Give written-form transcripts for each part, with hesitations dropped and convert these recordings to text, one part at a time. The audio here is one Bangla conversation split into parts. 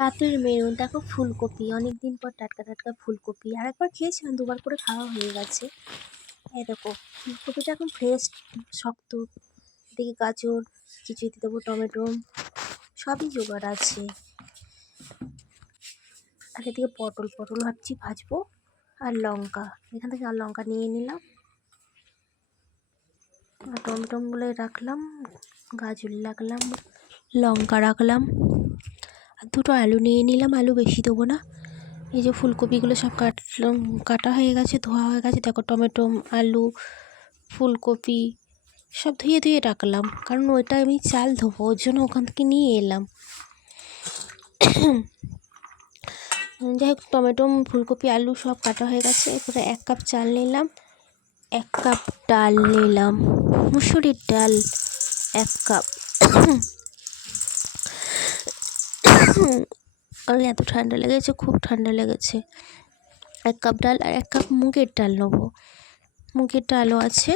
রাতের মেনু দেখো ফুলকপি, অনেকদিন পর টাটকা টাটকা ফুলকপি। আর একবার খেয়েছিলাম, দুবার করে খাওয়া হয়ে গেছে। এই দেখো ফুলকপিটা এখন ফ্রেশ, শক্ত। এদিকে গাজর, কিছু দিতে দেবো, টমেটো, সবই জোগাড় আছে। আর এদিকে পটল পটল ভাবছি ভাজবো। আর লঙ্কা, এখান থেকে আর লঙ্কা নিয়ে নিলাম, আর টমেটোগুলো রাখলাম, গাজর রাখলাম, লঙ্কা রাখলাম, আর দুটো আলু নিয়ে নিলাম। আলু বেশি দেবো না। এই যে ফুলকপিগুলো সব কাটলাম, কাটা হয়ে গেছে, ধোয়া হয়ে গেছে। দেখো টমেটো, আলু, ফুলকপি সব ধুয়ে ধুয়ে রাখলাম, কারণ ওইটা আমি চাল ধোবো, ওর জন্য ওখান থেকে নিয়ে এলাম। যাই হোক, টমেটো, ফুলকপি, আলু সব কাটা হয়ে গেছে। এরপরে 1 কাপ চাল নিলাম, 1 কাপ ডাল নিলাম, মুসুরির ডাল 1 কাপ। আর এত ঠান্ডা লেগেছে, খুব ঠান্ডা লেগেছে। 1 কাপ ডাল আর 1 কাপ মুগের ডাল নেবো। মুগের ডালও আছে,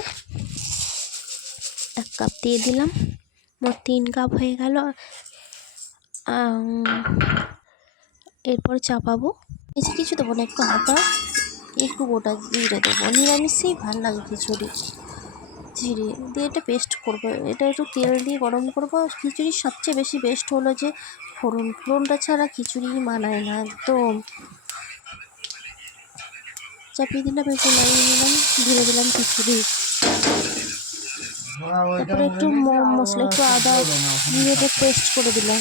1 কাপ দিয়ে দিলাম। মোট 3 কাপ হয়ে গেল। এরপর চাপাবো। বেশি কিছু দেবো না, একটু আদা, একটু গোটা জিরে দেবো। নিরামিষেই ভালো লাগে খিচুড়ি। জিরে দিয়ে এটা পেস্ট করবো। এটা একটু তেল দিয়ে গরম করবো। খিচুড়ির সবচেয়ে বেশি বেস্ট হলো যে ফোড়নটা ছাড়া খিচুড়ি মানায় না একদম। চাপিয়ে দিলাম, একটু নাড়িয়ে নিলাম, ঢেলে দিলাম খিচুড়ি। তারপরে একটু মশলা, একটু আদা দিয়ে পেস্ট করে দিলাম,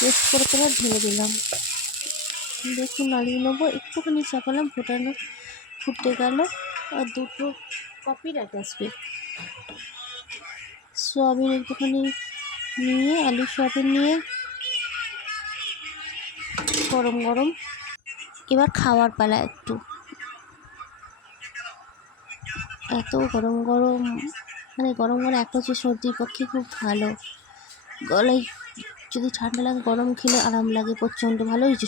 পেস্ট করে তোলা ঢেলে দিলাম। একটু নাড়িয়ে নেবো, একটুখানি চাপালাম, ফুটে গেল। আর 2টো কপিরাইট আসবে। সোয়াবিন একটুখানি নিয়ে, আলু সোয়াবিন নিয়ে গরম গরম এবার খাওয়ার পালা। একটু এত গরম গরম, মানে গরম গরম একটা হচ্ছে সর্দির পক্ষে খুব ভালো। গলায় যদি ঠান্ডা লাগে, গরম খেলে আরাম লাগে প্রচণ্ড। ভালো হয়েছে।